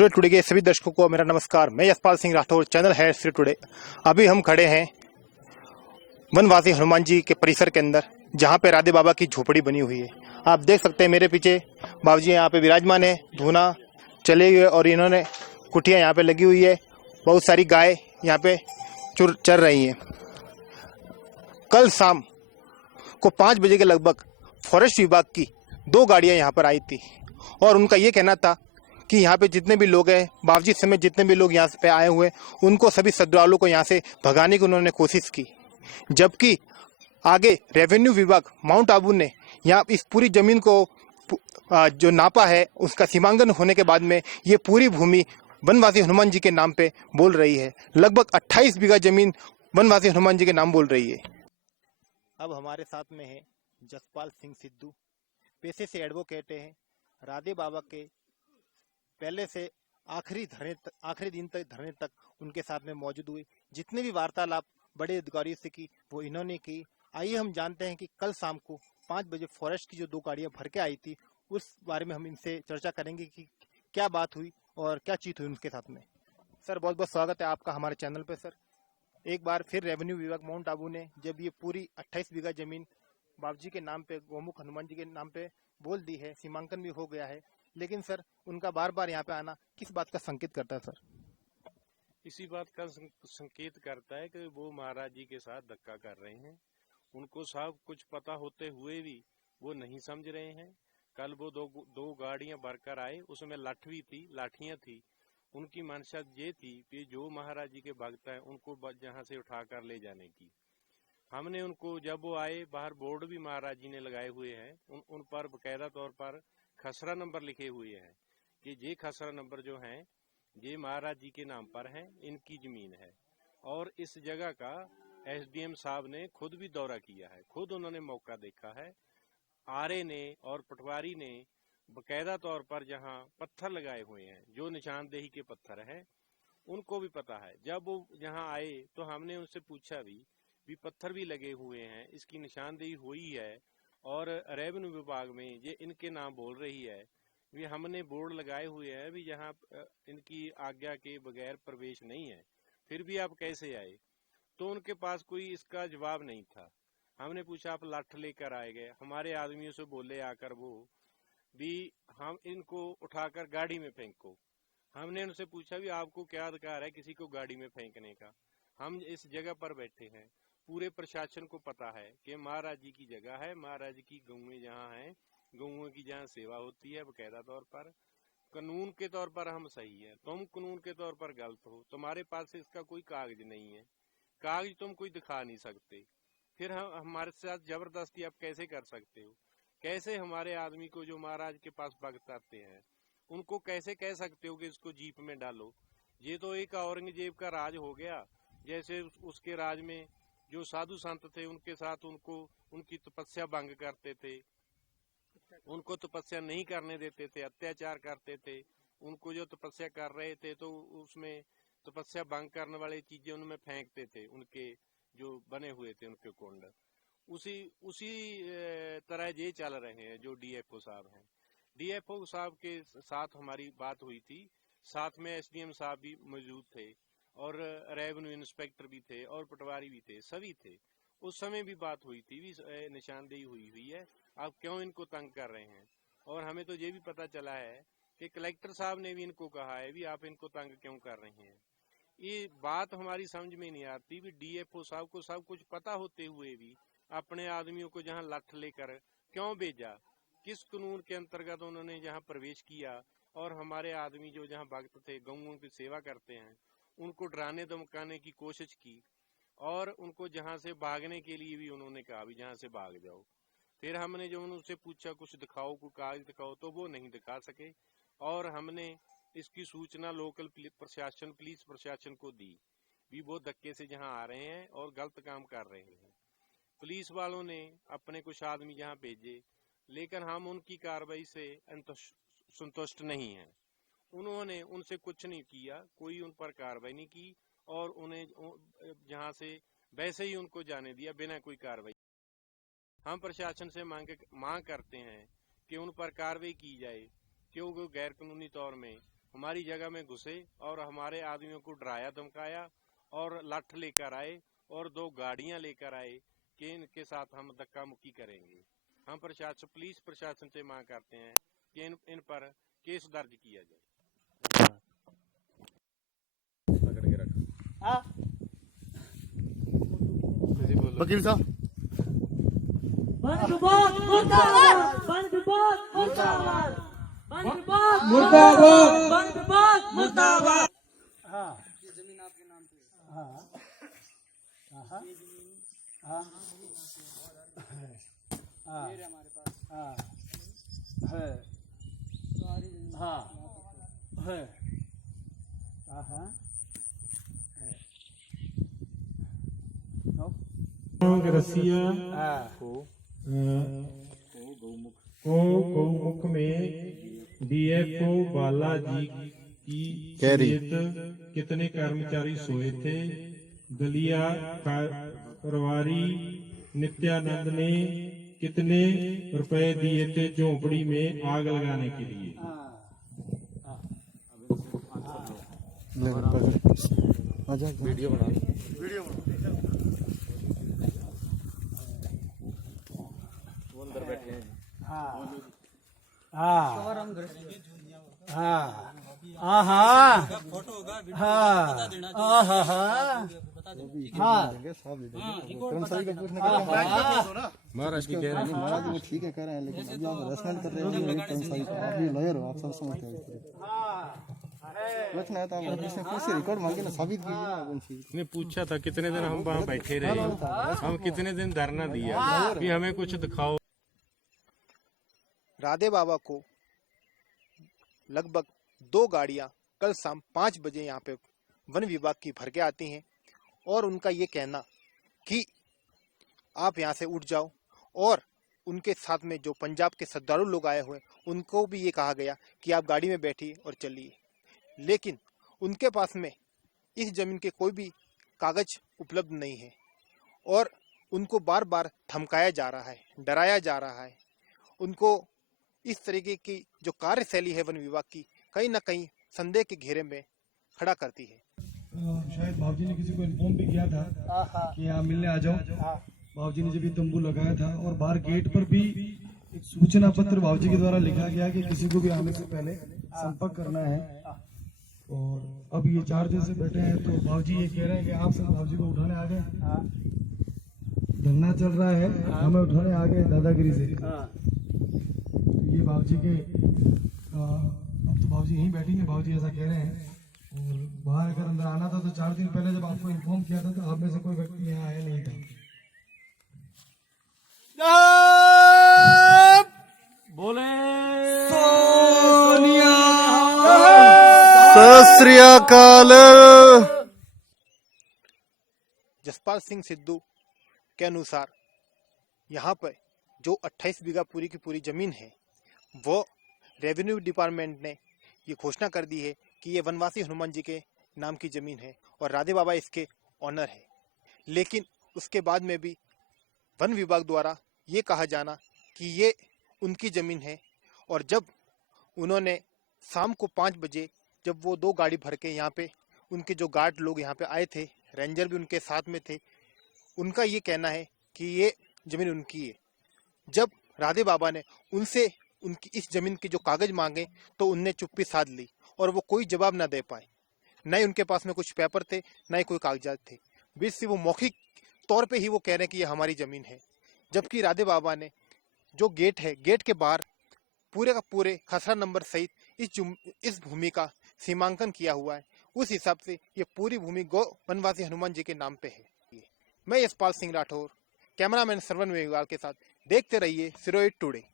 सूर्य today के सभी दर्शकों को मेरा नमस्कार। मैं यशपाल सिंह राठौर, चैनल है सूर्य टुडे। अभी हम खड़े हैं वनवासी हनुमान जी के परिसर के अंदर, जहां पे राधे बाबा की झोपड़ी बनी हुई है। आप देख सकते हैं मेरे पीछे बाबू जी यहाँ पे विराजमान है, धूना चले हुए, और इन्होंने कुटिया यहाँ पे लगी हुई है। बहुत सारी गाय यहाँ पे चर रही हैं। कल शाम को 5 बजे के लगभग फॉरेस्ट विभाग की 2 गाड़ियां यहाँ पर आई थी, और उनका ये कहना था कि यहाँ पे जितने भी लोग हैं, बावजूद समय जितने भी लोग यहाँ पे आए हुए हैं, उनको सभी श्रद्धालुओं को यहाँ से भगाने की उन्होंने कोशिश की। जबकि आगे रेवेन्यू विभाग माउंट आबू ने यहाँ इस पूरी जमीन को जो नापा है, उसका सीमांकन होने के बाद में ये पूरी भूमि वनवासी हनुमान जी के नाम पे बोल रही है। लगभग 28 बीघा जमीन वनवासी हनुमान जी के नाम बोल रही है। अब हमारे साथ में है जसपाल सिंह सिद्धू, पेशे से एडवोकेट है। राधे बाबा के पहले से आखिरी दिन तक धरने तक उनके साथ में मौजूद हुई। जितने भी वार्तालाप बड़े अधिकारियों से की, वो इन्होंने की। आइए हम जानते हैं कि कल शाम को 5 बजे फॉरेस्ट की जो 2 गाड़ियां भर के आई थी, उस बारे में हम इनसे चर्चा करेंगे कि क्या बात हुई और क्या चीज हुई उनके साथ में। सर, बहुत बहुत स्वागत है आपका हमारे चैनल पे। सर, एक बार फिर रेवेन्यू विभाग माउंट आबू ने जब ये पूरी 28 बीघा जमीन बाबूजी के नाम पे, गोमुख हनुमान जी के नाम पे बोल दी है, सीमांकन भी हो गया है, लेकिन सर उनका बार बार यहाँ पे आना किस बात का संकेत करता है? सर, इसी बात का संकेत करता है कि वो महाराज जी के साथ धक्का कर रहे हैं। उनको सब कुछ पता होते हुए भी वो नहीं समझ रहे हैं। कल वो दो गाड़ियां भरकर आए, उसमें लाठियां थी। उनकी मंशा ये थी कि जो महाराज जी के भक्त हैं उनको जहां से उठाकर ले जाने की। हमने उनको, जब वो आए, बाहर बोर्ड भी महाराज जी ने लगाए हुए हैं, उन पर बकायदा तौर पर खसरा नंबर लिखे हुए हैं कि ये खसरा नंबर जो हैं ये महाराज जी के नाम पर हैं, इनकी जमीन है। और इस जगह का एसडीएम साहब ने खुद भी दौरा किया है, खुद उन्होंने मौका देखा है। आरए ने और पटवारी ने बकायदा तौर पर जहां पत्थर लगाए हुए हैं, जो निशानदेही के पत्थर हैं, उनको भी पता है। जब वो यहाँ आए तो हमने उनसे पूछा भी पत्थर भी लगे हुए हैं, इसकी निशानदेही हुई है, और रेवेन्यू विभाग में ये इनके नाम बोल रही है, भी हमने बोर्ड लगाए हुए हैं भी यहाँ इनकी आज्ञा के बगैर प्रवेश नहीं है, फिर भी आप कैसे आए? तो उनके पास कोई इसका जवाब नहीं था। हमने पूछा, आप लाठ लेकर आए गए? हमारे आदमियों से बोले आकर वो भी, हम इनको उठाकर गाड़ी में फेंको। हमने उनसे पूछा भी आपको क्या अधिकार है किसी को गाड़ी में फेंकने का? हम इस जगह पर बैठे हैं, पूरे प्रशासन को पता है कि महाराज जी की जगह है, महाराज जी की गौएं जहाँ हैं, गौओं की जहाँ सेवा होती है बकायदा तौर पर, कानून के तौर पर हम सही है, तुम कानून के तौर पर गलत हो, तुम्हारे पास इसका कोई कागज नहीं है, कागज तुम कोई दिखा नहीं सकते, फिर हम हमारे साथ जबरदस्ती आप कैसे कर सकते हो? कैसे हमारे आदमी को, जो महाराज के पास भक्त आते हैं, उनको कैसे कह सकते हो कि इसको जीप में डालो? ये तो एक औरंगजेब का राज हो गया। जैसे उसके राज में जो साधु संत थे, उनके साथ उनको उनकी तपस्या भंग करते थे, उनको तपस्या नहीं करने देते थे, अत्याचार करते थे। उनको जो तपस्या कर रहे थे तो उसमें तपस्या भंग करने वाली चीजें उनमें फेंकते थे, उनके जो बने हुए थे उनके कुंड। उसी उसी तरह ये चल रहे हैं जो डीएफओ साहब हैं। डीएफओ साहब के साथ हमारी बात हुई थी, साथ में एसडीएम साहब भी मौजूद थे, और रेवेन्यू इंस्पेक्टर भी थे, और पटवारी भी थे, सभी थे। उस समय भी बात हुई थी, भी निशानदेही हुई है, आप क्यों इनको तंग कर रहे हैं? और हमें तो ये भी पता चला है कि कलेक्टर साहब ने भी इनको कहा है भी आप इनको तंग क्यों कर रहे हैं। ये बात हमारी समझ में नहीं आती भी डीएफओ साहब को सब कुछ पता होते हुए भी अपने आदमियों को जहां लठ लेकर क्यों भेजा? किस कानून के अंतर्गत उन्होंने जहां प्रवेश किया, और हमारे आदमी जो जहां भक्त थे, गौओं की सेवा करते हैं, उनको डराने धमकाने की कोशिश की, और उनको जहां से भागने के लिए भी उन्होंने कहा भी जहां से भाग जाओ। फिर हमने जो उनसे पूछा कुछ दिखाओ, कोई कागज दिखाओ, तो वो नहीं दिखा सके, और हमने इसकी सूचना लोकल प्रशासन, पुलिस प्रशासन को दी भी वो धक्के से जहां आ रहे हैं और गलत काम कर रहे हैं। पुलिस वालों ने अपने कुछ आदमी जहां भेजे, लेकिन हम उनकी कार्रवाई से संतुष्ट नहीं हैं। उन्होंने उनसे कुछ नहीं किया, कोई उन पर कार्रवाई नहीं की, और उन्हें जहां से वैसे ही उनको जाने दिया बिना कोई कार्रवाई। हम प्रशासन से मांग करते हैं कि उन पर कार्रवाई की जाए, क्योंकि गैर कानूनी तौर में हमारी जगह में घुसे और हमारे आदमियों को डराया धमकाया और लाठ लेकर आए और 2 गाड़ियां लेकर आए कि इनके साथ हम धक्का मुक्की करेंगे। हम प्रशासन, पुलिस प्रशासन से मांग करते हैं कि इन पर केस दर्ज किया जाए। वकील साहब, वन विभाग मुर्दाबाद, वन विभाग मुर्दाबाद, वन विभाग मुर्दाबाद, वन विभाग मुर्दाबाद। हाँ, ये जमीन आपके नाम पे है। हाँ, हाँ, हाँ, हाँ, ये हमारे पास हाँ है, हाँ है, हाँ हाँ रसिया हाँ को गौमुख में डीएफओ बालाजी की समेत कितने कर्मचारी सोए थे? दलिया करवारी नित्यानंद ने कितने रुपए दिए थे झोपड़ी में आग लगाने के लिए? महाराज की कह रहे हैं, महाराज वो ठीक है कह रहे हैं, लेकिन अभी आप हरासमेंट कर रहे हैं कर्मचारी को। आप भी लॉयर हो, आप सब समझते हैं। कुछ नहीं तो आप इसमें पूछिए, रिकॉर्ड मांगे ना, साबित कीजिए ना उन चीज। ने पूछा था कितने दिन हम वहाँ बैठे रहे, हम कितने दिन धरना दिया कि हमें कुछ दिखाओ। राधे बाबा को लगभग 2 गाड़ियां कल शाम 5 बजे यहाँ पे वन विभाग की भर के आती हैं और उनका ये कहना कि आप यहाँ से उठ जाओ, और उनके साथ में जो पंजाब के श्रद्धालु लोग आए हुए उनको भी ये कहा गया कि आप गाड़ी में बैठिए और चलिए। लेकिन उनके पास में इस जमीन के कोई भी कागज उपलब्ध नहीं है और उनको बार बार धमकाया जा रहा है, डराया जा रहा है। उनको इस तरीके की जो कार्यशैली है वन विभाग की कहीं ना कहीं संदेह के घेरे में खड़ा करती है। शायद बाबूजी ने किसी को इन्फॉर्म भी किया था कि आप मिलने आ जाओ। बाबूजी ने जब ये तंबू लगाया था और बाहर गेट पर भी एक सूचना पत्र बाबूजी के द्वारा लिखा गया कि किसी को भी आने से पहले संपर्क करना है। और अब ये 4 दिन से बैठे हैं तो बाबूजी ये कह रहे हैं कि आप सब बाबूजी को उठाने आ गए। धरना चल रहा है, हमें उठाने आ गए दादागिरी से। ये बाबूजी के अब तो बाबूजी यहीं बैठेंगे, बाबूजी ऐसा कह रहे हैं। और बाहर अगर अंदर आना था तो 4 दिन पहले जब आपको इन्फॉर्म किया था तो आप में से कोई व्यक्ति यहाँ आया नहीं था। बोले सत श्री अकाल। जसपाल सिंह सिद्धू के अनुसार यहाँ पर जो 28 बीघा पूरी की पूरी जमीन है वो रेवेन्यू डिपार्टमेंट ने ये घोषणा कर दी है कि ये वनवासी हनुमान जी के नाम की जमीन है और राधे बाबा इसके ऑनर है। लेकिन उसके बाद में भी वन विभाग द्वारा ये कहा जाना कि ये उनकी जमीन है, और जब उन्होंने शाम को 5 बजे जब वो 2 गाड़ी भर के यहाँ पे उनके जो गार्ड लोग यहाँ पे आए थे, रेंजर भी उनके साथ में थे, उनका ये कहना है कि ये जमीन उनकी है। जब राधे बाबा ने उनसे उनकी इस जमीन के जो कागज मांगे तो उनने चुप्पी साध ली और वो कोई जवाब ना दे पाए। न ही उनके पास में कुछ पेपर थे, न ही कोई कागजात थे। बीच से वो मौखिक तौर पे ही वो कह रहे हैं कि ये हमारी जमीन है, जबकि राधे बाबा ने जो गेट है, गेट के बाहर पूरे का पूरे खसरा नंबर सहित इस भूमि का सीमांकन किया हुआ है। उस हिसाब से ये पूरी भूमि गौ वनवासी हनुमान जी के नाम पे है। मैं यशपाल सिंह राठौर, कैमरामैन श्रवण मेघवाल के साथ, देखते रहिए 08 टुडे।